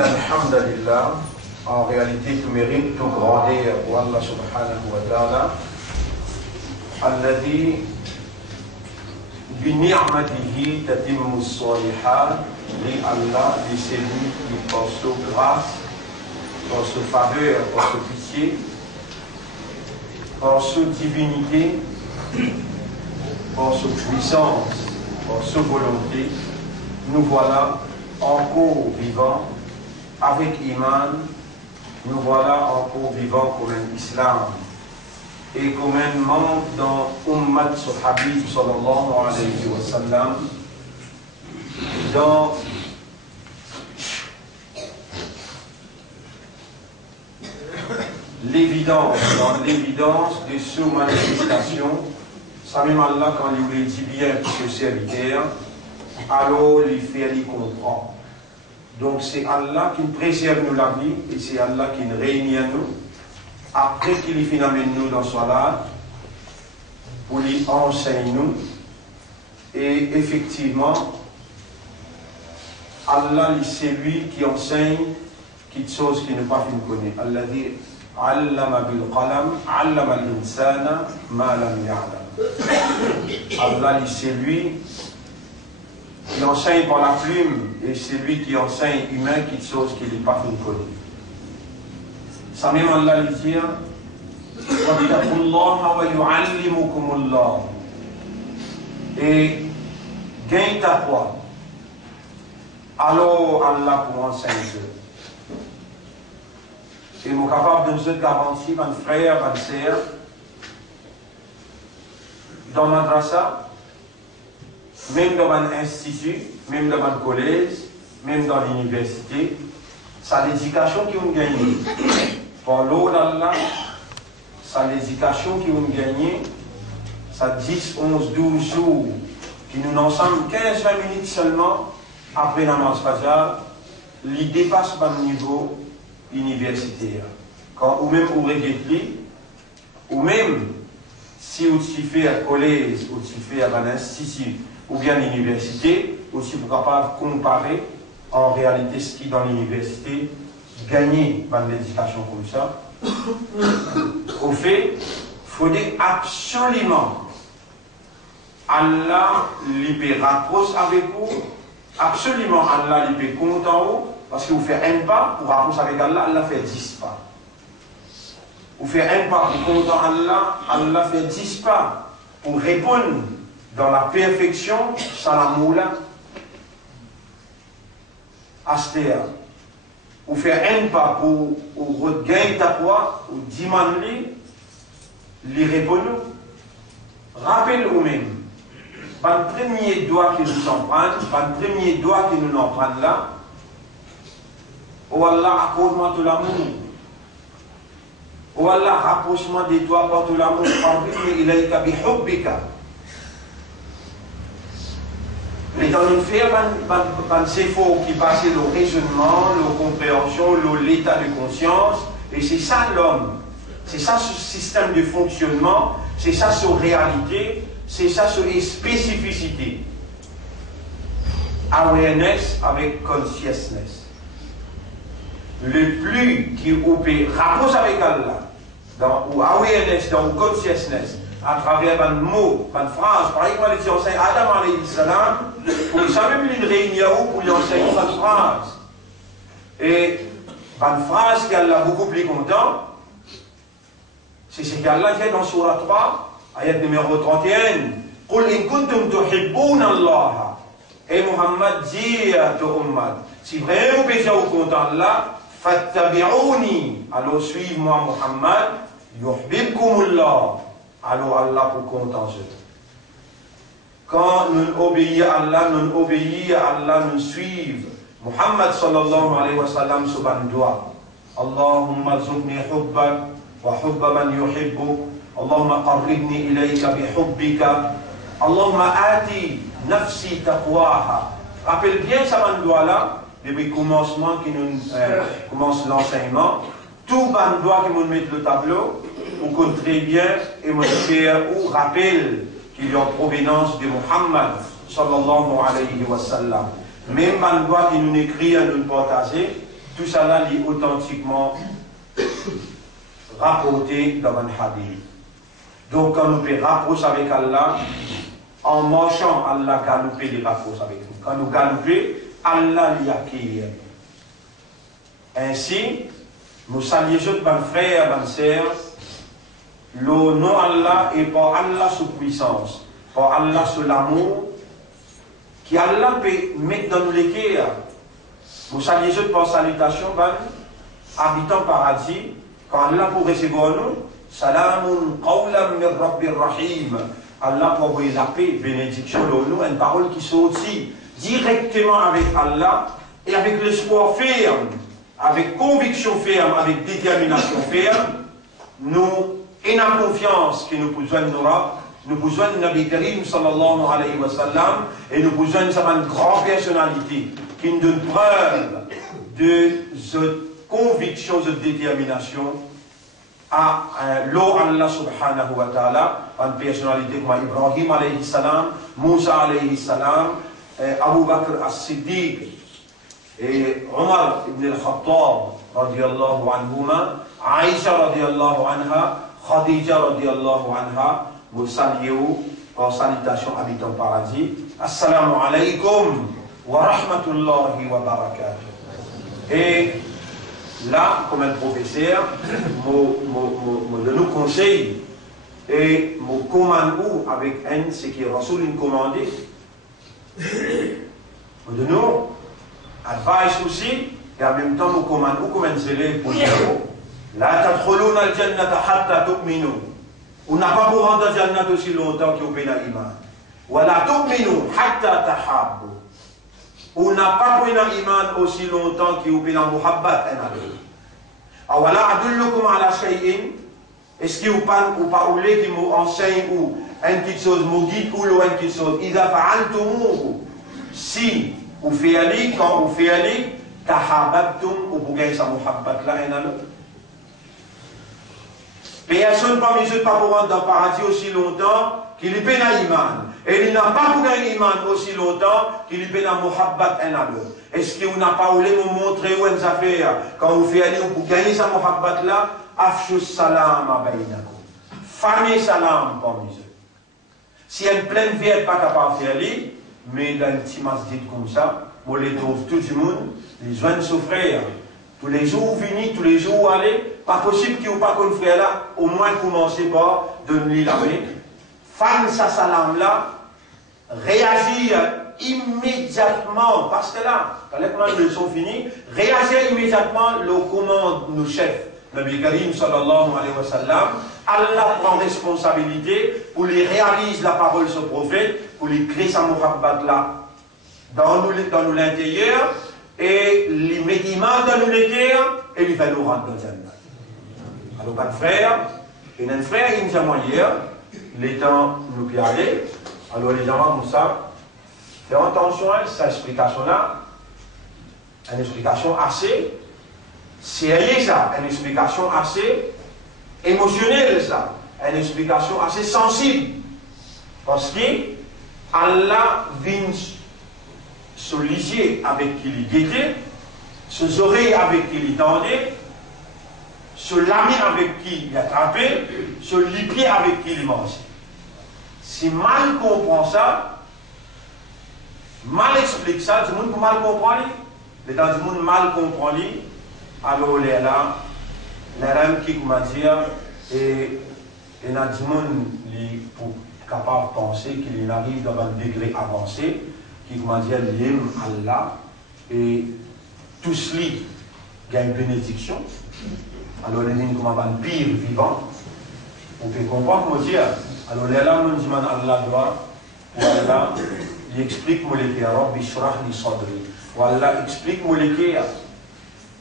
الحمد لله en réalité tout mérite, tout grandeur pour Allah subhanahu wa ta'ala الذي بنعمته تتم الصالحات لله لcelui qui par sa grâce, par sa faveur, par sa pitié, par sa divinité, par sa puissance, par sa volonté, nous voilà encore vivants avec Iman, nous voilà encore vivants comme un Islam et comme un membre dans Ummat Habib sallallahu alayhi wa sallam, dans l'évidence de ces manifestations. Ça même Allah quand il lui dit bien pour ce serviteur, alors il fait, il comprend. Donc c'est Allah qui nous préserve nous la vie et c'est Allah qui nous réunit à nous. Après qu'il finit nous dans Salat, pour lui enseigner nous. Et effectivement, Allah c'est lui qui enseigne quelque chose qui n'est pas fait connaître. Allah dit Allama bil qalam, allama al-insana ma lam ya'lam. Allah c'est lui qui enseigne par la plume et c'est lui qui enseigne humain quelque chose qui n'est pas fait connaître. Ça même Allah lui dit et gagne ta foi. Alors Allah commence à enseigner. Et nous sommes capables de nous garantir, mes frères, mes sœurs, dans le madrasa, même dans l'institut, même dans le collège, même dans l'université, c'est l'éducation qui ont gagné. Par l'eau d'Allah, c'est l'éducation qui ont gagné, ça 10, 11, 12 jours, qui nous ensemble 15-20 minutes seulement après la namaz fajr, il dépasse le niveau universitaire. Quand ou même au regretté, ou même si tu fais un collège, ou tu fais un institut, ou bien l'université, aussi vous capable de comparer en réalité ce qui dans l'université gagner dans l'éducation comme ça. Au fait, il faudrait absolument Allah lui rapproche avec vous, absolument Allah lui content vous, parce que vous faites un pas pour rapprocher avec Allah, Allah fait 10 pas. Vous faites un pas pour content Allah, Allah fait 10 pas pour répondre dans la perfection, salamoula, astéa. Vous faites un pas pour regagner ta foi, ou demander, lui répondre. Rappelez-vous-même, le premier doigt que nous en prenons, le premier doigt que nous en prenons là, oh Allah, accorde-moi tout l'amour. Oh Allah, rapproche-moi de toi par tout l'amour. Parle-lui, il a été bihubbika. Mais dans une faire, c'est faux qui passe le raisonnement, la compréhension, l'état de conscience, et c'est ça l'homme. C'est ça ce système de fonctionnement, c'est ça sa réalité, c'est ça sa spécificité. Awareness avec consciousness. Le plus qui opère, rapproche avec Allah, ou awareness, dans consciousness, à travers un mot, une phrase, par exemple, les enseigne Adam alayhi salam, pour lui savoir une réunion pour lui enseigner une phrase. Et une phrase qu'Allah a beaucoup plus content, c'est ce qu'Allah dit dans Surah 3, ayat numéro 31. Qul in kuntum tuhibbuna Allah. Et Muhammad dit à ton ummat, si vraiment vous êtes content Allah, fattabi'uni, alors suivez-moi Muhammad, yuhbibkumullah. Alors Allah pour contenter. Quand nous obéissons à Allah, nous suivons. Muhammad sallallahu alayhi wa sallam sur ban doigt. Allahumma zubni hubbak wa hubba man yuhibbuk. Allahumma qarribni ilayka bi hubbika. Allahumma ati nafsi taqwaha. Rappelle bien ça ban doigt là, depuis le commencement qui nous commence l'enseignement. Tout ban doigt qui nous met le tableau. On compte très bien et mon frère ou rappelle qu'il y a une provenance de Muhammad sallallahu alayhi wa sallam. Même un doigt qui nous écrit à nous partager, tout ça là est authentiquement rapporté dans un hadith. Donc quand nous pouvons rapprocher avec Allah, en marchant, Allah galoper des rapproches avec nous. Quand nous galopons, Allah l'y accueille. Ainsi, nous saluons tous nos frères et nos sœurs, le nom Allah et par Allah sous puissance, par Allah sous l'amour, qui Allah peut mettre dans nous les cœurs. Nous saluons tous par salutation, habitants paradis, quand Allah pour recevoir nous, Salamun qawlam min Rabbir Rahim. Allah pour envoyer la paix, bénédiction, nous, une parole qui sortit directement avec Allah et avec l'espoir ferme, avec conviction ferme, avec détermination ferme. Nous avons confiance que nous pouvons nous besoin de Nabi Karim sallallahu alayhi wa sallam et nous besoin de une grande personnalité qui nous donne preuve de cette conviction, de détermination à l'eau Allah subhanahu wa ta'ala, une personnalité comme Ibrahim alayhi salam, Moussa alayhi salam, Abu Bakr as-Siddiq et Omar ibn al-Khattab radiyallahu anhuma, Aïcha radiyallahu anha, Khadija radiyallahu anha. Vous saluez en salutation habitant paradis. Assalamu alaikum wa rahmatullahi wa barakatuh. Et là, comme un professeur, je nous conseille et je commande avec un, ce qui est Rasoul une commandé. De nous, advice aussi, et en même temps, nous commandons comme un zélé pour dire la tadkhuluna al-jannata hatta tu'minu. On n'a pas pour rentrer dans le Jannat aussi longtemps qu'il y a un iman. Wala tu'minu hatta tahabbu. On n'a pas pour un iman aussi longtemps qu'il y a un muhabbat en Allah. Awala adullukum ala shay'in. Est-ce que vous parlez qui m'enseigne ou une petite chose, vous guide ou une petite chose. Iza fa'altumuhu. Si vous faites aller, quand vous faites aller, tahababtum ou vous gagnez sa muhabbat là en Allah. Personne parmi ceux qui pas pour rentrer dans le paradis aussi longtemps qu'il y ait un iman. Et il n'a pas pour gagner iman aussi longtemps qu'il y ait un muhabbat en Allah. Est-ce que vous n'avez pas voulu nous montrer où vous avez quand vous faites aller pour gagner sa muhabbat là, afshus salam abaynakum. Famille salam parmi eux. Si une pleine vie n'est pas capable de faire aller, mais dans un petit masjid comme ça, on les trouve tout le monde, les jeunes souffrir. Tous les jours vous venez, tous les jours vous allez, pas possible que vous ne pas qu'on frère là, au moins commencez par donner la main. Fan sa salam là, réagir immédiatement, parce que là, quand les commandes sont finies, réagir immédiatement, le commande nos chefs. Nabi Karim sallallahu alayhi wa sallam, Allah prend responsabilité pour les réaliser la parole de ce prophète, pour les créer sa muhabbat là, dans nous l'intérieur, et les médiments dans nous l'éther, et il va nous rendre dans le Jannat. Alors, pas de frère, et un frère, il nous a moyen, les temps nous peut aller, alors les gens comme ça, faire attention à cette explication-là, une explication assez sérieuse, ça, une explication assez émotionnelle, ça, une explication assez sensible, parce que Allah vient se lisier avec qui il guettait, ses oreilles avec qui il tendait, se lami avec qui il attrapait, se lipier avec qui il mangeait. Si mal comprend ça, mal explique ça, du monde mal comprend lui. Mais dans du monde mal comprend lui, alors il est là, l'âme qui m'a dit, et dans du monde pour capable de penser qu'il arrive dans un degré avancé, qui m'a dit l'aime Allah et tout cela a une bénédiction. Alors les lignes comme un pire vivant, on peut comprendre comment dire. Alors les là nous disons Allah doit, ou Allah il explique moi les cœurs, Rabbi shrah li sadri, ou Allah explique moi les cœurs,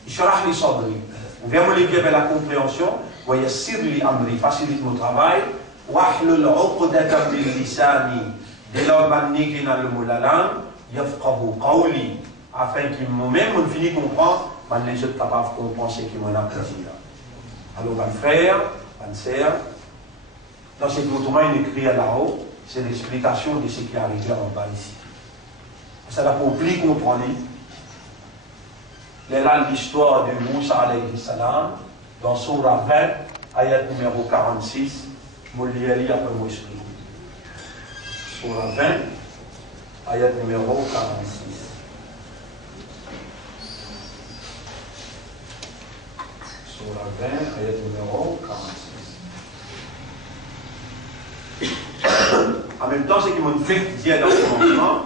shrah li sadri. Ou bien moi les cœurs vers la compréhension, ou yassir li amri, facilite mon travail, wahlul uqdatan min lisani. Dès lors, qui dans le mot la langue, yafqahu qawli, afin qu'il même on finit comprendre, les autres capables de comprendre ce qui m'en a plaisir. Alors, mon frère, ma sœur, dans ce document, il écrit là-haut, c'est l'explication de ce qui est arrivé en bas ici. Ça n'a pas oublié comprendre. C'est là l'histoire de Moussa alayhi salam, dans Surah 20, ayat numéro 46, Mouliali après mon esprit. Surah 20, ayat numéro 46. Surah 20, ayat numéro 46. En même temps, c'est qui m'ont fait dire dans ce moment,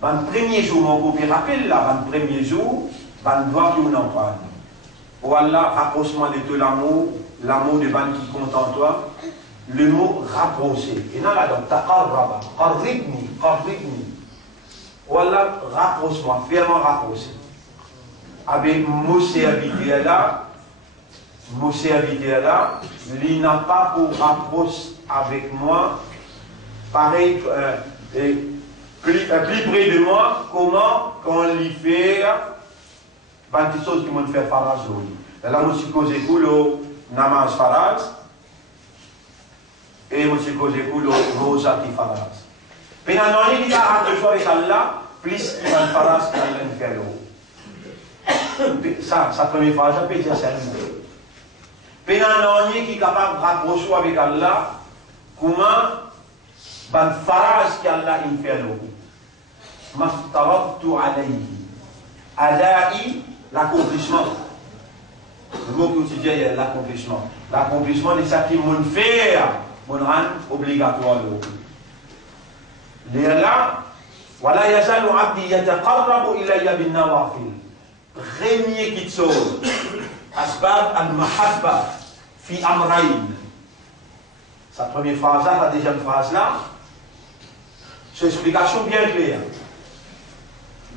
dans le premier jour, mon copain rappelle là, dans le premier jour, dans le droit qu'on en parle. Voilà, rapprochement de tout l'amour, l'amour de ban qui compte en toi, le mot rapprocher. Et là, donc, taqarraba, qarribni, qarribni. Voilà, rapprochement, vraiment rapprocher. Avec Moussé habité là, il n'a pas pour rapprocher avec moi, pareil, plus près de moi, comment, quand on lui fait, des choses qui m'ont fait farage. Là, je suis causé le namaz farage, et je suis causé le rosa qui farage. Mais dans le il y a un choix avec Allah, plus qu'il va farage qu'Allah ne fait ça, sa première phrase, je peux dire ça. Mais dans le qui est capable de rapprocher avec Allah, comment ban farage qu'Allah il fait l'eau. Maftarabtu alayhi. Ada'i, l'accomplissement. Le mot que tu dis, c'est l'accomplissement. L'accomplissement de ce qui m'ont fait, mon rang obligatoire. Là, voilà, yazalu abdi yataqarrabu ilayya bin nawafil. Premier qui chose, asbab al-mahabba fi amrayn. Sa première phrase là, la deuxième phrase là, c'est une explication bien claire.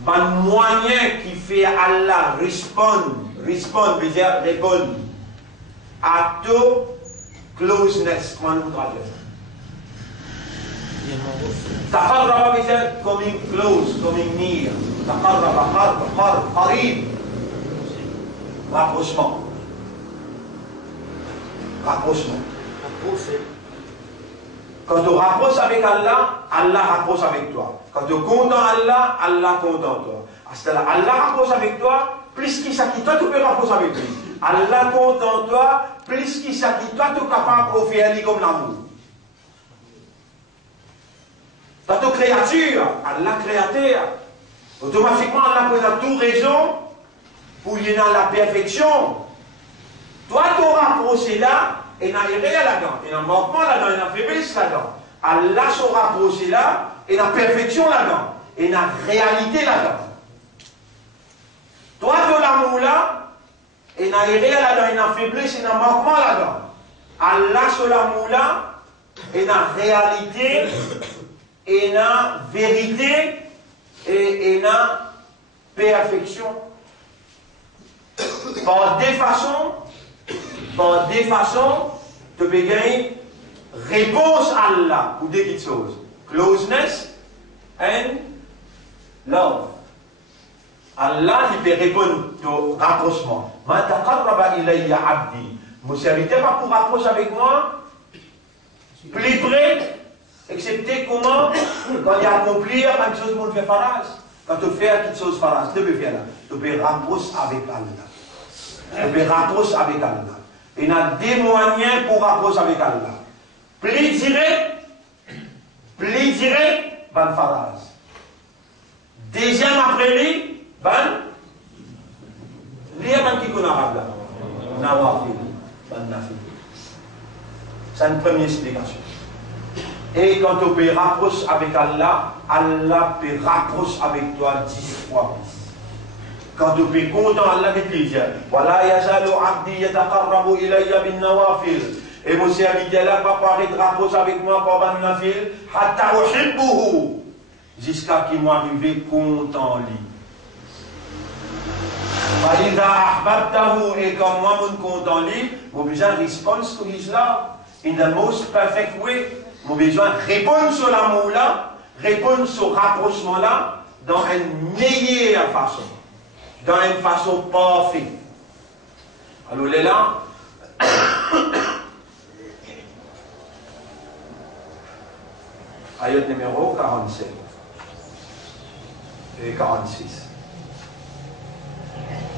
Un moyen qui fait Allah répondre veut dire répondre à tout closeness, comment nous traduisons. Taqarraba veut dire coming close, coming near. Taqarraba, qarib. Rapprochement. Rapprochement. Quand tu rapproches avec Allah, Allah rapproche avec toi. Quand tu es content Allah, Allah content toi. C'est-à-dire, Allah rapproche avec toi, plus qu'il s'acquitte, toi tu peux rapprocher avec lui. Allah content toi, plus qu'il s'acquitte, toi tu es capable de faire lui comme l'amour. Dans ta créature, Allah créateur, automatiquement Allah a tout raison pour y avoir la perfection. Toi tu rapproches là, et il y a rien là-dedans, il y a un manquement là-dedans, il y a une faiblesse là-dedans. Allah se rapproche là, et il y a perfection là-dedans, et il y a réalité là-dedans. Toi, de l'amour là, et il y a rien là-dedans, il y a une faiblesse, il y a un manquement là-dedans. Allah sur l'amour là, et il y a réalité, et il y a vérité, et il y a perfection. Par des façons, tu peux gagner réponse à Allah pour deux petites choses. Closeness and love. Allah, il peut répondre au rapprochement. Ma taqarraba ilayya abdi. Mon serviteur va pour rapprocher avec moi, plus près, excepté comment, quand il y a accompli quelque chose qu'on fait farage. Quand tu fais quelque chose farage, tu peux faire là. Tu peux rapprocher avec Allah. Tu peux rapprocher avec Allah. Il y a des moyens pour rapprocher avec Allah. Plus direct, ban farage. Deuxième après lui, ban qui connaît arabe là. Nawafil, ban nafil. C'est une première explication. Et quand tu peux rapprocher avec Allah, Allah peut rapprocher avec toi 10 fois plus. Quand tu peux content Allah de plaisir. Voilà, yazalu abdi yataqarrabu ilayya bin nawafil. Et mon serviteur là va paraître rapprocher avec moi par ban nafil, hatta uhibbuhu. Jusqu'à qu'il m'arrive content lui. Fa'idha ahbabtahu, et comme moi mon content lui, mon besoin response to his love in the most perfect way. Mon besoin répondre sur l'amour là, répondre sur rapprochement là, dans une meilleure façon. Dans une façon parfaite. Alors là, ayat numéro 47 et 46.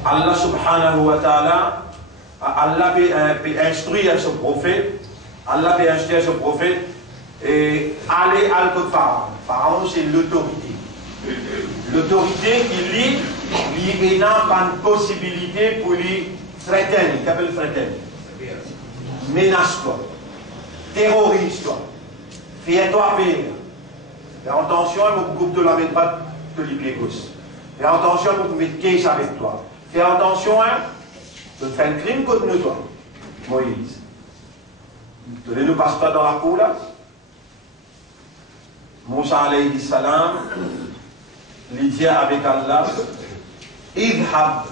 Allah subhanahu wa ta'ala, Allah peut instruire ce prophète, Allah peut instruire ce prophète et aller à l'autre Pharaon. Pharaon, c'est l'autorité. L'autorité qui n'a pas de possibilité pour lui freiner, qu'il appelle freiner. Menace-toi, terrorise-toi, fais-toi pire. Fais attention, mon groupe de la mettre pas de l'hyplécos. Fais attention, pour mettre caisse avec toi. Fais attention, hein, de faire un crime contre nous, toi, Moïse. Tu ne nous passes pas dans la cour là. Moussa alayhi salam, il dit avec Allah, idhab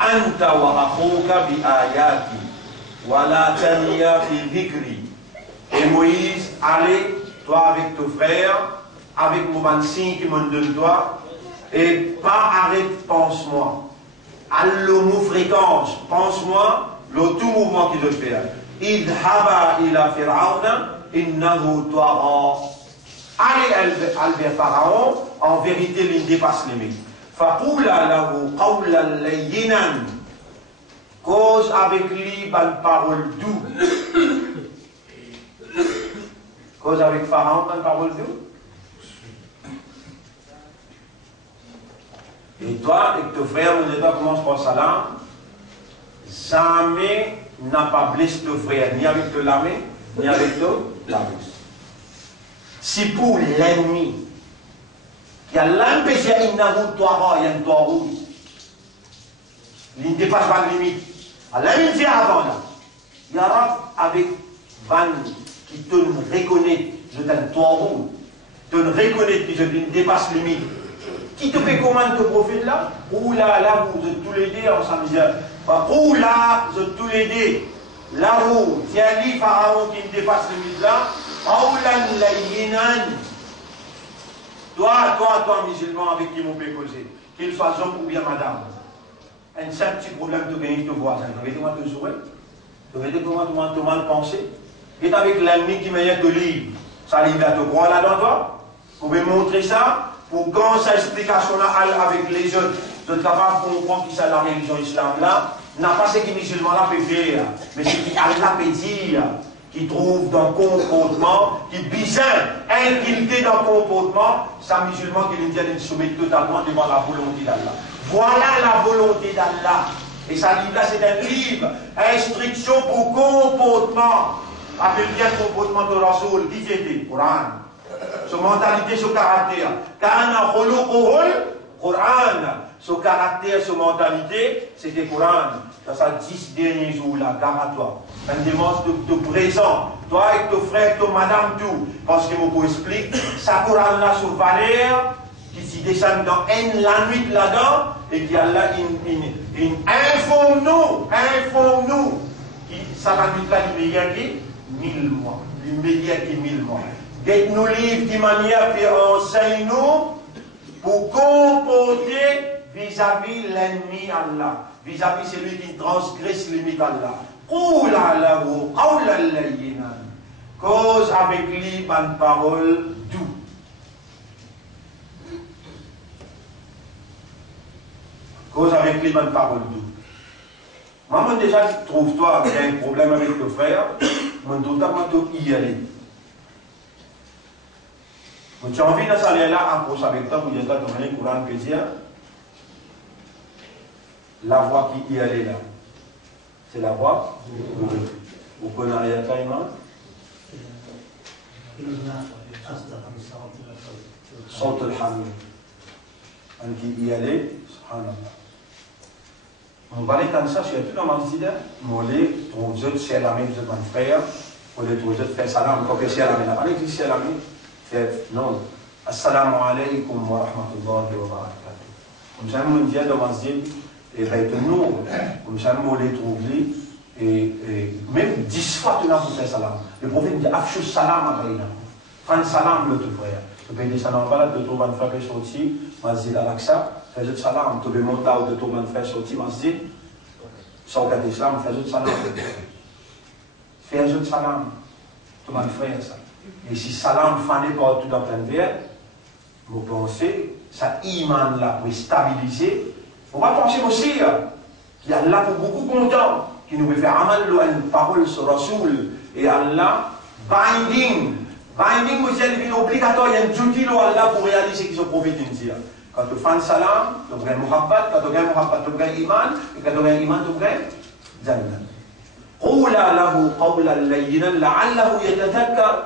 anta wa akhuka bi ayati wa la taniya fi dhikri. Et Moïse, allez, toi avec ton frère, avec mon 25 qui me donne toi, et pas arrête, pense-moi. Allo fréquence, pense-moi, le tout mouvement qu'il doit faire. Idhaba ila fir'auna innahu tagha. Allez vers Pharaon, en vérité, il dépasse les limites. Faqula lahu qawlan layyinan. Cause avec lui, une parole douce. Cause avec Pharaon, une parole douce. Et toi, et ton frère, on est là, commence par salam. Jamais n'a pas blessé ton frère, ni avec ton lamé, ni avec ton lamé. Si pour l'ennemi, qui a l'empêché, il n'a pas de toit, il y a un toit rouge. Il ne dépasse pas de limite. Alors, il dit avant là, il y aura avec Van qui te reconnaît, je t'ai un toit rouge, te reconnaît que je ne dépasse la limite. Qui te fait comment ce prophète là? Ou là, vous êtes tous les deux ensemble. Ou là, vous êtes tous les deux. Là où, tiens, lui, Pharaon qui me dépasse la limite là. Toi, musulman avec qui on peut causer, qu'il soit homme ou bien madame. Un simple petit problème de gagner de voisin. Tu veux comment te jouer? Tu veux comment te mal penser? Et avec l'ennemi qui m'a de livre, ça arrive à te croire là-dedans, toi? Vous pouvez montrer ça pour quand cette explication-là avec les jeunes, de capable de comprendre qui c'est la religion islam là, n'a pas ce que les musulmans là peuvent faire, mais ce qu'Allah peut dire. Qui trouve dans le comportement, qui bizarre, inculqué dans le comportement, c'est un musulman qui lui soumet totalement devant la volonté d'Allah. Voilà la volonté d'Allah. Et ça livre là, c'est un livre, instruction pour comportement. Appelle bien comportement de Rasoul, qui c'était? Coran. Son mentalité, son caractère. Kana khuluquhul Coran. Son caractère, son mentalité, c'était Coran. Dans ces 10 derniers jours-là, garde-toi. Un démence de présent. Toi avec ton frère, ton madame, tout. Parce que vous explique, ça Coran-là, sur valeur, qui s'y descend dans la nuit là-dedans, et qui a là, informe-nous. Ça, la nuit là, il y a qui 1000 mois. Il y a qui 1000 mois. Dès nous livres d'une manière qui enseigne-nous pour comporter vis-à-vis l'ennemi Allah, vis-à-vis celui qui transgresse les limites Allah. Cause avec lui une parole doux. Cause avec lui une parole doux. Maman déjà trouve-toi avec un problème avec ton frère, mon totalement y aller. Tu as envie de s'aller là en cause avec toi pour dire que tu as un courant plaisir. La voix qui y allait là, c'est la voix. Vous connaissez la caïman? Saut al-Hamid. On qui y allait, subhanallah. On va aller comme ça, je suis tout dans ma vie, on va aller, on va aller, c'est la même, vous êtes mon frère, on va aller, faire salam, quand c'est la même, on va aller, c'est la même. Non, assalamu alaikum wa rahmatullahi wa barakatuh. Comme ça, on dit dans ma vie, et nous, comme ça, on les trouve, et même 10 fois, tu n'as pas fait salam. Le prophète dit, afshou salam à Baïna. Fan salam, le tout frère. Tu peux dire salam, voilà, tu trouves un frère qui est sorti, masjid al-Aqsa, fais-le salam. Tu peux monter ou tu trouves un frère sorti, masjid, sans qu'à l'islam, fais-le salam. Fais-le salam. Tu m'as frère, ça. Et si salam fané partout dans plein de verre, vous pensez, ça iman là pour stabiliser. On va penser aussi, qui Allah pour beaucoup content, qui nous fait faire amal une parole sur Rasoul, et Allah, binding, vous êtes obligatoire, il y a un duty Allah pour réaliser ce que ce prophète dit. Quand tu fais un salam, tu as un muhabbat, quand tu as un muhabbat, tu as un iman, et quand tu as un iman, tu as un jannah. قولا له قولا لينا لعله يتذكر.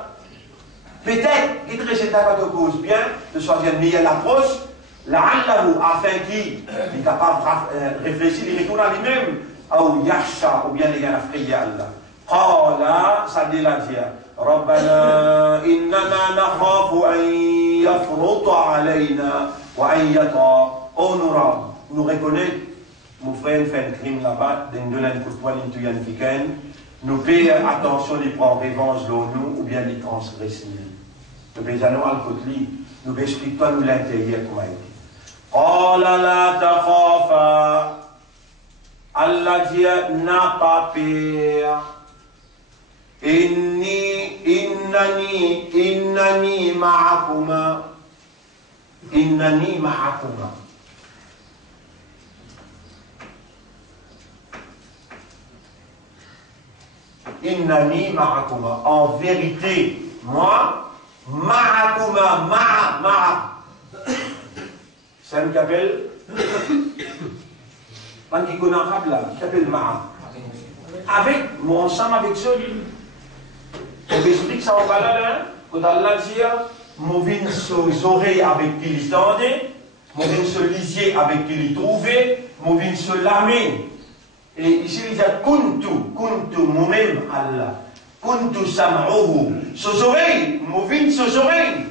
Peut-être qu'il te pas de cause bien, de choisir une meilleure approche, la'allahu, afin qu'il est capable de réfléchir, il retourne à lui-même, ou yahsha, ou bien il y a la prière Allah. Qala, ça dit la dire, Rabbana innana nakhafu an yafruta alayna wa an yata. Oh nous reconnaissons, mon frère fait un crime là-bas, nous donnons une courtoisie, nous payons attention, il prend revanche de nous, ou bien il transgresse nous. Nous payons à côté, nous expliquons nous l'intérieur comme il dit. Qala la takhafa. Allah dit, n'a pas peur. Innani ma'akuma. Innani ma'akuma. Innani ma'akuma. En vérité, moi, ma'akuma, ma'a. Ça me appelle. Man qui connaît arabe là, qui s'appelle ma'a. Avec, moi ensemble avec celui. On explique ça en bas là, quand Allah dit, mon vin se oreilles avec qui il tendait, mon vin se lisier avec qui il trouvait, mon vin se lamer. Et ici il dit, kuntu, moi-même Allah, kuntu sam'uhu, ses oreilles, mon vin ses oreilles.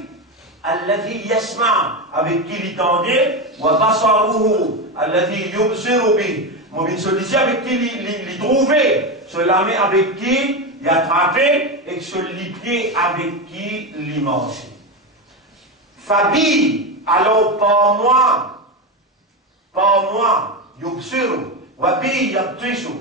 Alladhi yasma, avec qui il tendait, wa basaruhu, alladhi yubsiru bi, mon vin se lisier avec qui il trouvait, se lamer avec qui il attrapé et se lipier avec qui il mangeait. Fabi, alors par moi, yubsiru, wabi yabtishu,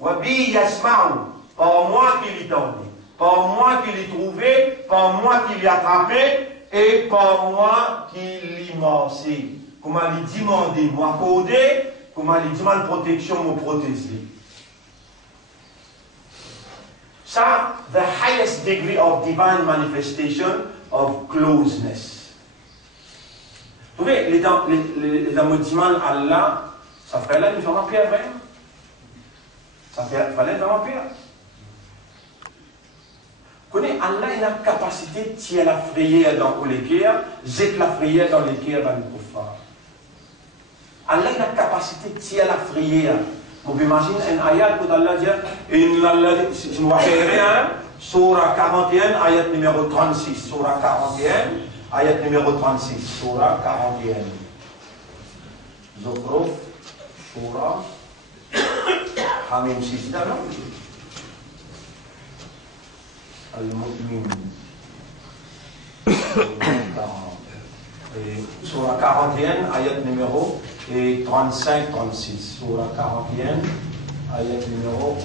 wabi yasma'u, par moi qui l'y tendait, par moi qui l'y trouvait, par moi qui l'y attrapé et par moi qui l'y mangeait. Comment il demandait, moi codé, comment il demande protection, moi protéger. Ça, the highest degree of divine manifestation of closeness. Vous voyez, les amodiments Allah, ça fait là une femme en pierre, ça fait une femme en pierre. Vous connaissez, Allah il a la capacité de tirer la frayère dans les cœurs, jeter la frayère dans les cœurs dans le kuffar. Allah il a la capacité de tirer la frayère. Vous imaginez un ayat où Allah dit, je ne vois rien, Surah 41, ayat numéro 36. Surah 41, ayat numéro 36. Surah 41. Zukhruf, Surah, Hamim 6, non? Al-Mu'min. Surah 41, ayat numéro 35-36. Surah 41, ayat numéro 11.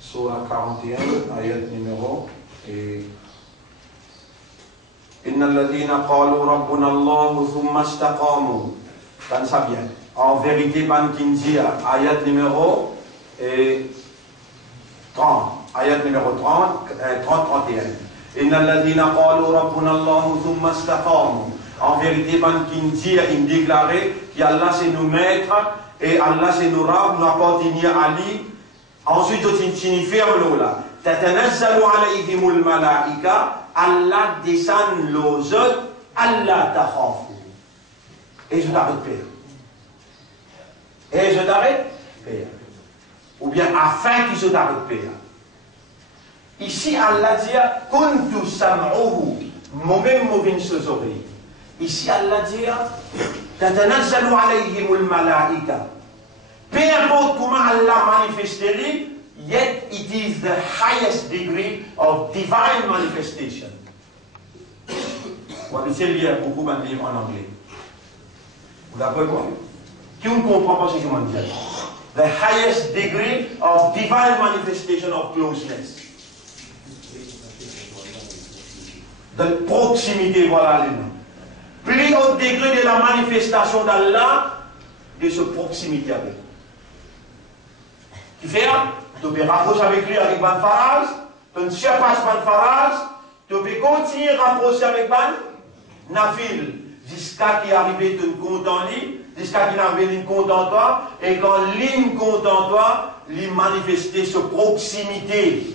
Surah 41, ayat numéro Inna alladhina qalu rabbuna Allahu thumma istaqamu. Tan ça bien. En vérité, Ban Kinzia, ayat numéro 30. Ayat numéro 30-31. Inna alladhina qalu rabbuna Allahu thumma istaqamu. En vérité, Ban Kinzia, il déclarait qu'Allah c'est nos maîtres et Allah c'est nos rabbes, nous appartenir à lui. Ensuite, il signifie là. Tatanazzalu alayhimul malaika. Allah descend les autres, Allah takhafu. Et je t'arrête père. Et je t'arrête père. Ou bien afin qu'il se t'arrête père. Ici, Allah dit kuntu sam'uhu, moi-même mauvais ses oreilles. Ici, Allah dit tatanazzalu alayhimul malaika. Peu importe comment Allah manifesterait, yet it is the highest degree of divine manifestation. On va essayer de lire beaucoup de livres en anglais. Vous l'avez quoi? Qui ne comprend pas ce que je dis? The highest degree of divine manifestation of closeness. De proximité, voilà les noms. plus haut degré de la manifestation d'Allah, de ce proximité avec lui. Qui fait, tu peux rapprocher avec lui avec Ban Faraz, tu ne cherches pas Ban Faraz, tu peux continuer à rapprocher avec Ban Nafil, jusqu'à qu'il arrive de compte en lui, jusqu'à qu'il arrive une compte en toi, et quand l'une compte en toi, lui manifester cette proximité.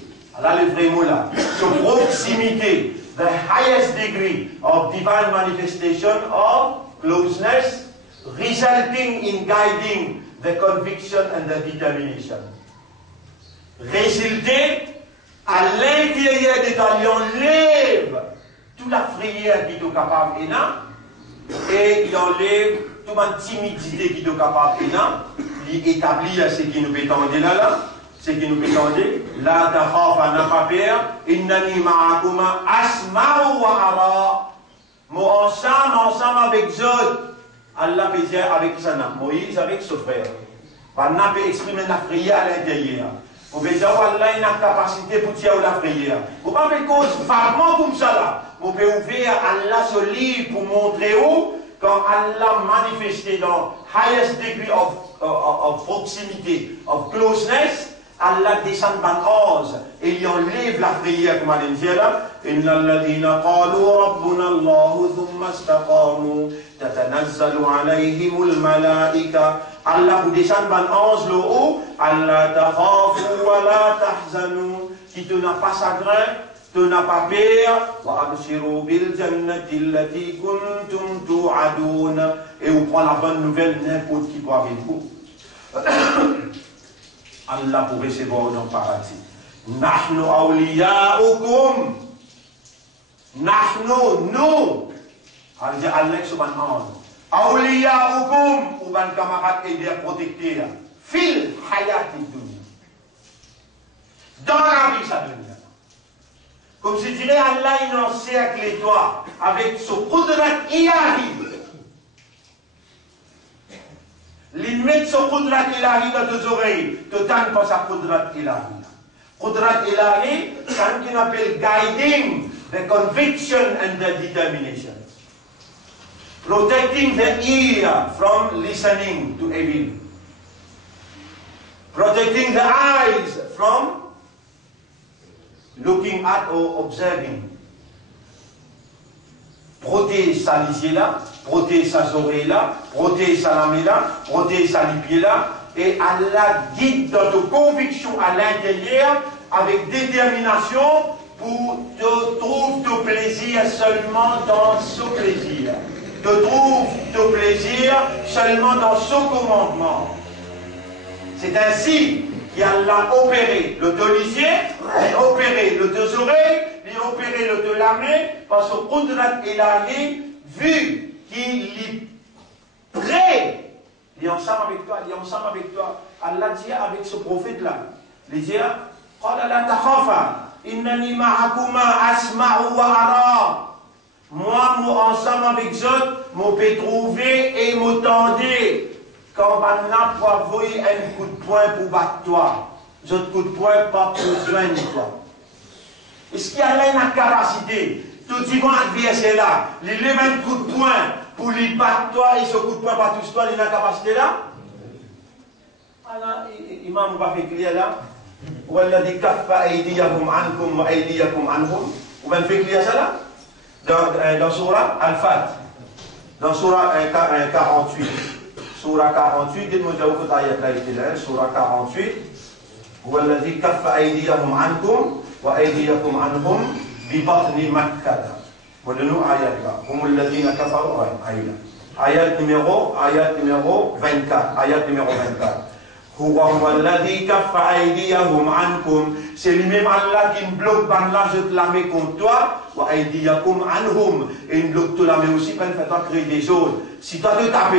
Là, le vrai mot là, cette proximité. The highest degree of divine manifestation of closeness, resulting in guiding the conviction and the determination. Résulter à l'intérieur de toi, il enlève toute la frayeur qui est capable et il enlève toute la timidité qui est capable il établit ce qui nous peut tendre là. Ce qui nous peut tendre, la takhafa n'a pas peur, innani ma'akuma asma'u wa ara. Moi ensemble avec eux, Allah peut dire avec ça, Moïse avec son frère. Allah peut exprimer la prière à l'intérieur. Vous pouvez dire, Allah a une capacité pour tirer la prière. Vous ne pouvez pas faire cause vaguement comme ça là. Vous pouvez ouvrir Allah ce livre pour montrer où, quand Allah manifesté dans highest degree of proximité, of closeness, Allah descend par 11 et il enlève la prière comme on dit là. Inna alladhina qalu rabbuna Allah thumma istaqamu tatanazzalu alayhimul malaika. Allah vous descend par 11 le haut. Allah takhafu wa la tahzanu. Qui te n'a pas chagrin, te n'a pas peur. Wa abshiru bil jannati allati kuntum tu'adun. Et vous prenez la bonne nouvelle n'importe qui peut avec vous. Allah pour recevoir dans le paradis. Nahnu awliya'ukum. Nahnu, nous. Allah subhanahu. Awliya'ukum. Ou ban camarade et des protecteurs. Fil hayati dunya. Dans la vie, ça dunya. Comme je dirais, Allah il encercle toi avec ce qudrat ilahi. L'immense son qudrat ilahi dans tes oreilles, te donne pas sa qudrat ilahi. Qudrat ilahi, c'est ce qu'on appelle guiding the conviction and the determination. Protecting the ear from listening to evil. Protecting the eyes from looking at or observing. Protéger sa lisier là, protéger sa oreille là, protéger sa lame là, protéger sa lipier là, et Allah guide dans ta conviction à l'intérieur avec détermination pour te trouver ton plaisir seulement dans ce plaisir. Te trouve ton plaisir seulement dans ce commandement. C'est ainsi qu'Allah a opéré le deux lisier, il a opéré le deux oreilles, il a opéré le deux lames, parce que Qudrat Ilahi, vu qu'il est prêt, il est ensemble avec toi, Allah dit avec ce prophète-là, il dit, قال لا تخافا إنني معكما أسمع وأرى. Moi, ensemble avec eux, je peux trouver et m'entendre. Quand maintenant, pour avoir un coup de poing pour battre toi, un coup de poing pas pour joindre toi. Est-ce qu'il y a une capacité, tout dimanche adversaire là, il lève un coup de poing pour lui battre toi et ce coup de poing pas tous toi, il a une capacité là? Alors, l'imam va faire clair là. والذي كف أيديهم عنكم وأيديكم عنهم. Vous m'avez fait clair ça là? Dans Surah Al-Fat, dans Surah 48, Surah 48, dites-moi où votre ayat là était là, Surah 48, وَالَّذِي كَفَّ أَيْدِيَهُمْ عَنْكُمْ وَأَيْدِيَكُمْ عَنْهُمْ بِبَطْنِ مَكَّةَ. Voilà-nous ayat là, هُمُ الَّذِينَ كَفَرُوا ayat numéro 24, ayat numéro 24. C'est lui-même Allah qui bloque là, je te la mets contre toi, et il bloque tout la mets aussi, pour faire créer des zones. Si toi te tapes,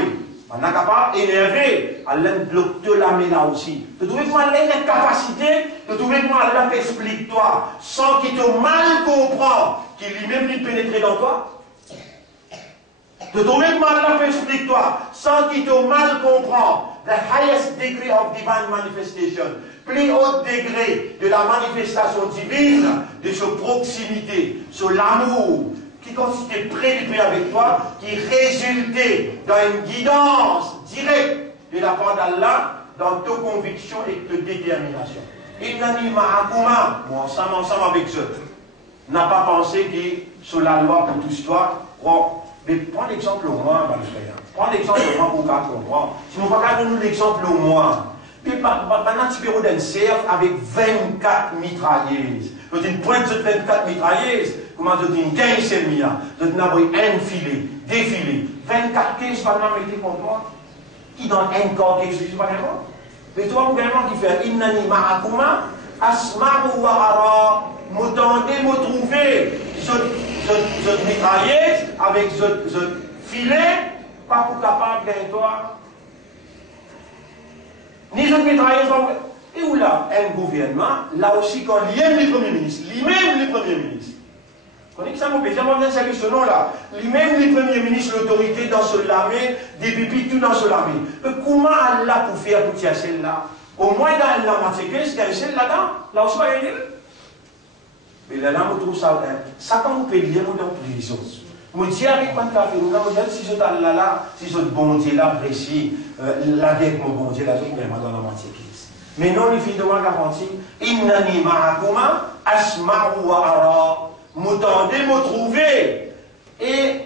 on n'est capable d'énerver, Allah bloque tout la mets là aussi. Tu trouves que Allah a une capacité, tu trouves que Allah t'explique toi, sans qu'il te mal comprend, qu'il lui-même lui pénètre dans toi. Tu trouves que Allah t'explique toi, sans qu'il te mal comprend. The highest degree of divine manifestation, plus haut degré de la manifestation divine, de sa proximité, sur l'amour qui consistait près du avec toi, qui résultait dans une guidance directe de la part d'Allah dans tes convictions et tes déterminations. Innani ma'akuma, ensemble avec eux, n'a pas pensé que sur la loi pour tous toi, mais prends l'exemple au moins, prends l'exemple au moins pour qu'on comprenne. Si nous ne pas nous l'exemple au moins, puis maintenant tu peux d'un cerf avec 24 mitrailleuses. Donc une pointe de 24 mitrailleuses, comment tu dis, 15 semis, tu n'as un filet, des filets, 24 15 par exemple, mettez contre moi. Qui donne un corps quelque chose, pas vraiment. Mais toi, vraiment, qui fait Innani ma'akuma, asma'u wa ara, m'entendez, me trouver, je mitrailleuse, avec ce filet, pas pour capable de toi. Ni je mitrailleuse, et où là, un gouvernement, là aussi, quand lui-même le Premier ministre, lui-même le Premier ministre, on dit que ça nous fait, j'aimerais bien ce nom-là. Lui-même, le Premier ministre, l'autorité dans ce l'armée, des pipis, tout dans ce l'armée. Comment Allah pour faire pour tirer celle-là? Au moins dans la moitié, c'est qu'il y a celle là-dedans, là aussi, pas gagner. Mais là, on trouve ça, ça quand vous pouvez lire, on dans prison. Moi, je dis avec moi, si je suis là, si je suis bon Dieu, là, précis, là, avec mon bon Dieu, là, je suis vraiment dans la moitié. Mais non, il fait de moi garantie, Innani ma'akuma, asma'u wa ara. M'entendez, me trouver. Et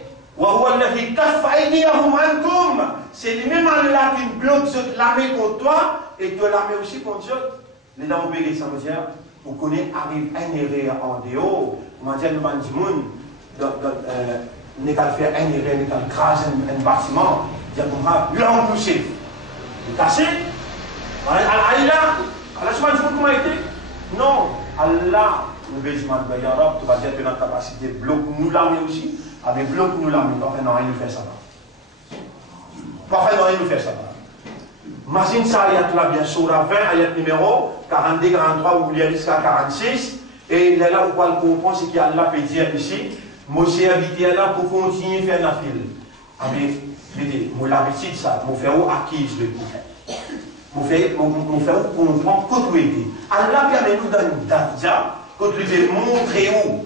c'est lui-même Allah qui bloque l'armée contre toi et toi l'armée aussi contre Dieu. Les dames, vous ça veut dire, vous connaissez, arrive un erreur en dehors, comment dire, nous avons dit, nous avons fait un erreur, nous avons crasé un bâtiment, nous avons l'homme poussé. Vous cassez? Allah, comment était? Non, Allah. Nous devons tu vas dire que notre capacité bloque nous l'armée aussi, avec bloque nous l'armée, pas faire rien nous faire ça. Pas faire rien nous faire ça. Imagine ça, ayat là bien sûr, la 20, ayat numéro 42, 43, vous voulez jusqu'à 46, et là où on comprend ce qu'Allah peut dire ici, moi j'ai habité là pour continuer à faire la file. Avec, mon l'habitude ça, mon faire acquise le coup. Mon faire comprendre que tout est. Allah permet nous dans une date. Quand tu veux montrer où,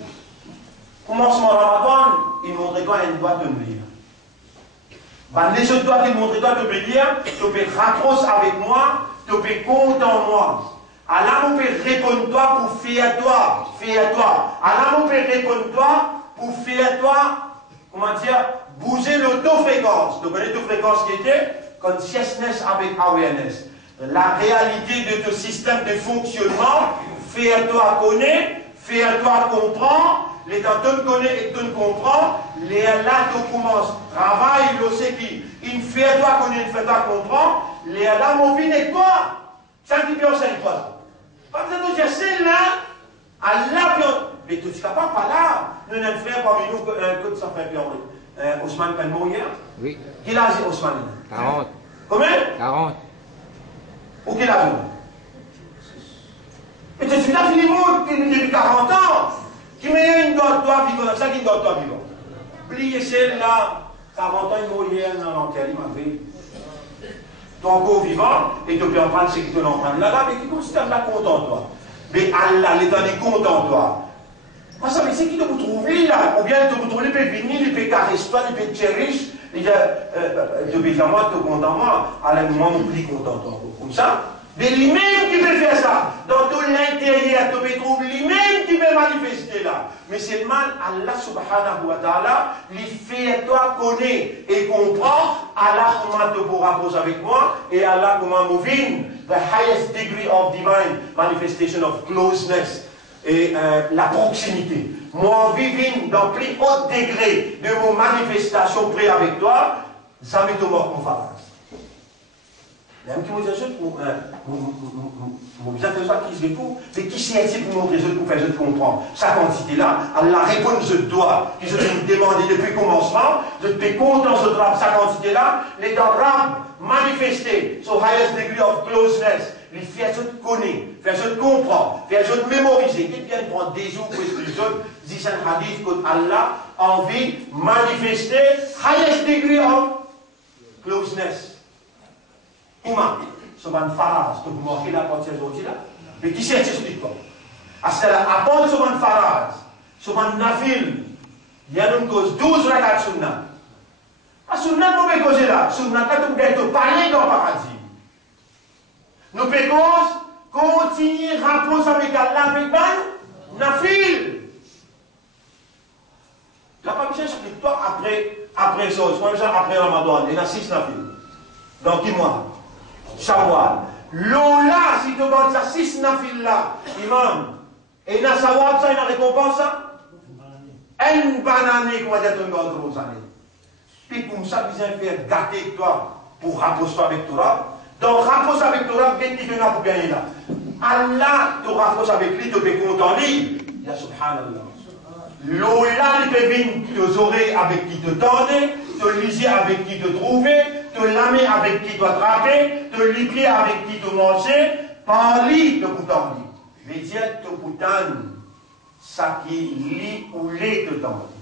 commencement Ramadan, il montre toi une doigt de me lire. Les autres doigts, il montre toi de me lire, tu peux raccrocher avec moi, tu peux compter en moi. Allah, on peut répondre toi pour faire toi, faire toi. Allah, on peut répondre toi pour faire toi, comment dire, bouger l'autofréquence. Tu connais l'autofréquence qui était consciousness avec awareness. La réalité de ton système de fonctionnement. Fais-toi connaître, fais-toi comprendre, les temps tu connais et tu comprends, les là tu commences, travail, le c'est qui, il fait-toi connaître, il fait-toi comprendre, les là mon vie n'est pas, ça qui peut enseigner toi. Pas besoin de dire, c'est là, Allah, mais tu ne seras pas là, nous n'avons fait parmi nous que ça fait peur. Ousmane peut mourir? Oui. Quel âge est Ousmane? 40. Combien? 40. Ou quel âge? Et tu suis là, Philippe, depuis 40 ans, qui met une doigt de toi vivant, ça qui doit toi vivant. Oubliez celle-là, 40 ans, il mourit dans l'enterre, il m'a fait. Ton corps vivant, et tu peux en prendre ce qui te l'emprunte là, mais qui considère la compte en toi. Mais Allah, l'État des comptes en toi. Moi, ça, mais c'est qui te vous trouver là? Ou bien te vous trouver, il peut venir, il peut caresser toi, il peut te chérish, il peut dire moi, tu comptes en moi, alors moi, on prie compte en toi. Comme ça. Mais lui-même qui peut faire ça, dans tout l'intérieur, tu peux trouver lui-même qui peut manifester là. Mais c'est mal, Allah subhanahu wa ta'ala, lui fait toi connaître et comprendre, Allah comment tu pourras poser avec moi, et Allah comment moving, the highest degree of divine manifestation of closeness, et la proximité. Moi, vivant dans le plus haut degré de mon manifestation près avec toi, ça m'est au mort conférence. Même qui me dit, mon bien de ça qui se découvre, mais qui s'y est pour montrer, pour faire, je comprends. Sa quantité-là, Allah répond, je dois, que je te demande depuis le commencement, je te content, je dois, sa quantité-là, les dents manifester, so highest degree of closeness, les faire, je te connais, faire, je te comprends, faire, je te mémoriser, qui vient prendre des jours pour les autres, dit un hadith que Allah a envie de manifester, highest degree of closeness. Comment? C'est une phrase, tu peux marquer la partie aujourd'hui là. Mais qui s'explique quoi? À cela, apporte sur une phrase, sur un navire, il y a une cause 12 rakat sunnah. La sunnah, nous pouvons causer là. Sunnah, nous pouvons parler dans le paradis. Nous pouvons continuer à reposer avec Allah, avec ban, nafil. La permission explique toi après ça, après Ramadan, il y a 6 nafil. Dans qui mois? Shawwal. Lola, si tu regardes ça, 6 nafil là, imam, et il y a Shawwal, ça, il y a récompense, ça? Une banane, qu'on va dire, tu regardes 3 années. Puis comme ça, vous allez faire gâter toi pour rapprocher avec Torah. Donc, rapprocher avec Torah, bien qu'il y en a pour gagner là. Allah te rapproche avec lui, te fait content lui. Ya subhanallah. Lola, il te vient te oreilles avec qui te tendait, te liser avec qui te trouvait, te lamer avec qui te attraper, te lipier avec qui te manger, parler te content lui. Mais dire te content, ça qui lit ou les te tendait.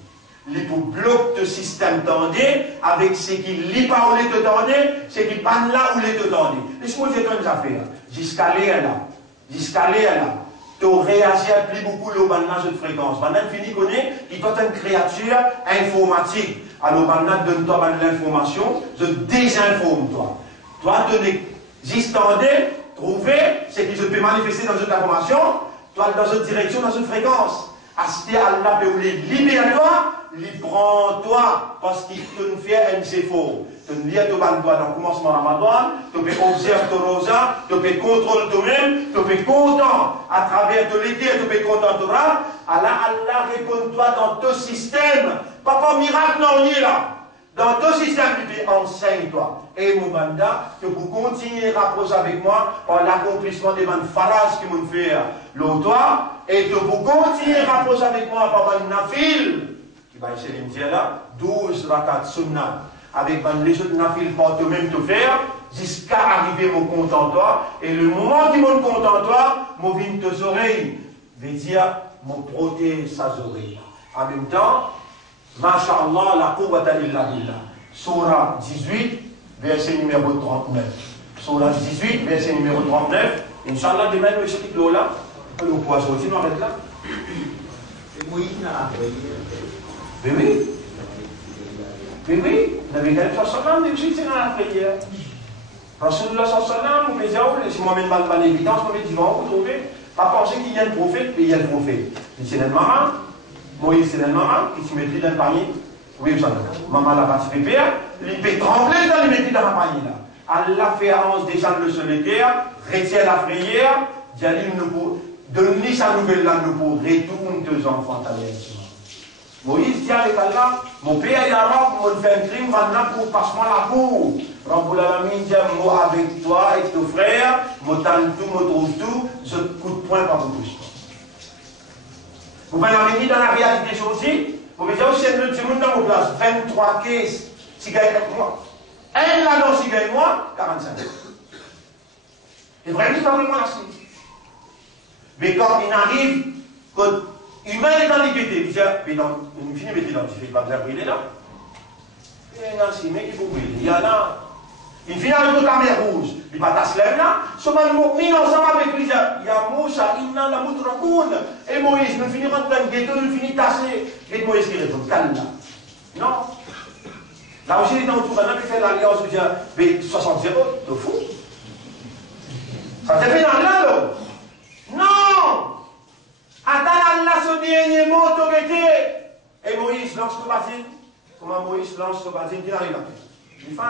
Les pour bloquer le système tendé avec ce qui lit pas où les te tendait, ce qui pas là où les te tendait. Laisse-moi dire une affaire. Jusqu'à là, tu réagis plus beaucoup le banane de fréquence. Banane fini connaît qui doit une créature informatique. Alors banane donne-toi l'information, je désinforme toi. Toi donner juste tendé, trouver ce qui se peut manifester dans cette information, toi dans une direction, dans une fréquence. Acheter Allah peut libère-toi, prends-toi, parce qu'il te fait un zéphore. Tu ne lis toi dans le commencement de Ramadan, tu peux observer ton rosa, tu peux contrôler toi-même, tu peux content à travers de l'été, tu peux content Torah. Allah répond-toi dans ton système. Papa miracle non lié là. Dans ton système, tu peux enseigne-toi. Et mon banda, que vous continuez à rapprocher avec moi par l'accomplissement des bonnes phrases que vous faites l'autre, et que vous continuez à rapprocher avec moi par une nafil, qui va essayer de me dire là, 12 rakat sunnah, avec les autres nafil par toi-même te faire, jusqu'à arriver mon contentoire, et le moment qui mon contentoire, mon vine tes oreilles, veut dire, mon protège sa oreilles. En même temps, Masha'Allah, la quwwata illa billah. Surah 18, verset numéro 39. Surah 18, verset numéro 39. Inch'Allah, demain, nous expliquons là. Nous pouvons sortir, nous arrêter là. C'est Moïse qui a appris. Mais oui. Mais oui. Nabi Karim sallam, nous aussi, c'est dans la prière. Rasulullah sallam, nous faisons, si moi-même mal mal évidence, nous me disons, vous trouvez, pas penser qu'il y a un prophète, mais il y a un prophète. C'est un marin. Moïse, c'est un maman qui se mettait dans le panier. Oui, vous savez. Maman l'a participé, il peut trembler dans le métier dans le panier là. Allah fait avance des gens de solitaire, retient la prière, Jalim nous pour donner sa nouvelle là, nous pour retourner 2 enfants à l'aise. Moïse dit avec Allah, mon père est arabe, mon fait un crime, maintenant pour passe-moi la cour. Rabbul Alamin dit, moi avec toi et ton frère, moi t'aime tout, moi trouve tout, je coup de poing par vous tous. Vous m'avez dit dans la réalité des choses aussi, vous me dites, oh, c'est le monde dans vos places, 23 caisses, si gagne moi. Un là-dedans, si gagne moi, 45. C'est vraiment pas vraiment ainsi. Mais quand il arrive, quand humain est dans l'égalité, il dit, mais non, il finit de l'identifier, il va bien briller là. Et Nancy, mais il faut briller. Il y a là. Il finit avec la mer rouge. Il va t'asseoir là. Seulement, il ensemble avec lui. Il y a Moussa, il n'a la moutre et Moïse, nous finirons dans le ghetto, nous finissons tasser. Et Moïse qui répond, calme là. Non. Là aussi, il est dans le tour. Maintenant, il fait l'alliance, il dit, mais 60-0, t'es fou. Ça te fait dans là, là. Non. Attends, là, ce dernier mot, t'es et Moïse lance le bâtiment. Comment Moïse lance le bâtiment, il arrive là. Il fait.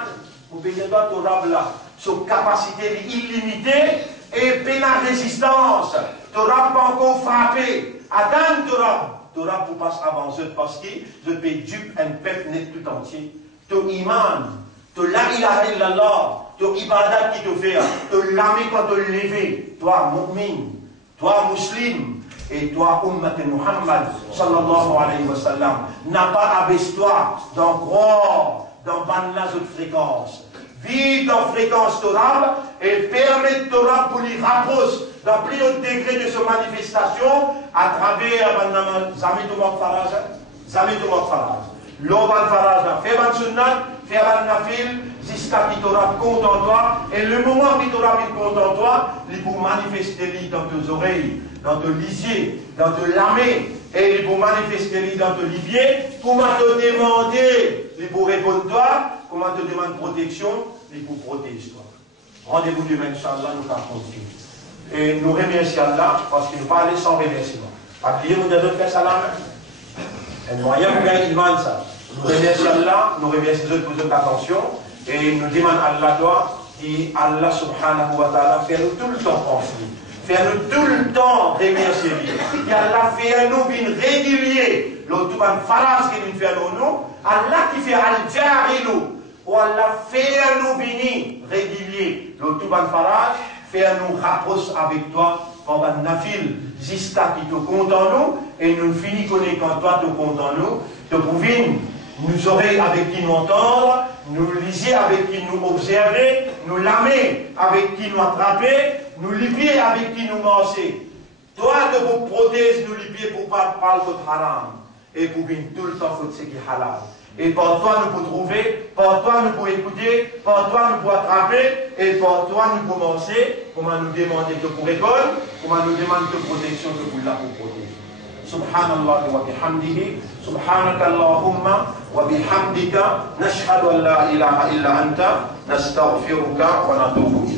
Vous pouvez voir Torah là, son capacité illimitée et puis la résistance. Torah pas encore frappé. Attends Torah pour pas avancer parce que je peux dupe un peuple net tout entier. Ton iman, ton la ilaha illallah, ton ibadat qui te fait, ton l'ami quand te lever, toi mu'min, toi musulman, et toi ummat Muhammad sallallahu alayhi wa sallam, n'a pas abaisse-toi d'en croire dans la fréquence. Vive dans fréquence Torah et permet Torah pour lui rapprocher dans plus haut degré de sa manifestation à travers Zami Toumok Faraj. L'Oban Faraj, fait un sunnat, fait un nafil, jusqu'à qui Torah compte en toi. Et le moment qui Torah compte en toi, il pour manifester dans tes oreilles, dans tes lisiers, dans tes lamets, et il pour manifester dans ton libier, comment te demander, il pour répondre toi, comment te demande protection, il pour protéger toi. Rendez-vous demain, Inch'Allah, nous allons continuer. Et nous remercions Allah parce qu'il nous parle sans remerciement. Appuyez nous devons faire ça là. Un moyen pour gagner demande ça. Nous remercions Allah, nous remercions les autres pour votre attention et nous demandons à Allah toi, et Allah subhanahu wa ta'ala fait nous tout le temps penser. Faire-nous tout le temps remercier lui. Et Allah fait nous bien régulier. L'autre ban faras qui nous fait nous. Allah qui fait al-jahilu. Ou Allah fait nous bien régulier. L'autre ban faras fait nous rapprocher avec toi. Pendant nafil, zista qui te compte en nous. Et nous finissons quand toi te compte en nous. Te pouvons nous oreilles avec qui nous entendre, nous lisiez avec qui nous observer, nous lamer avec qui nous attraper, nous lipier avec qui nous manger. Toi, de vous protéger, nous lipier pour pas parler de haram. Et pour venir tout le temps, faut ce qui est halal. Et par toi, nous pouvons trouver, par toi, nous pouvons écouter, par toi, nous pouvons attraper, et par toi, nous pouvons manger. Comment nous demander de pour école, comment nous demander de protection, de pour là pour protéger. Subhanallah wa bihamdihi, subhanaka Allahumma wa bihamdika, nashhadu an la ilaha illa anta, nastaghfiruka wa natubu ilayk.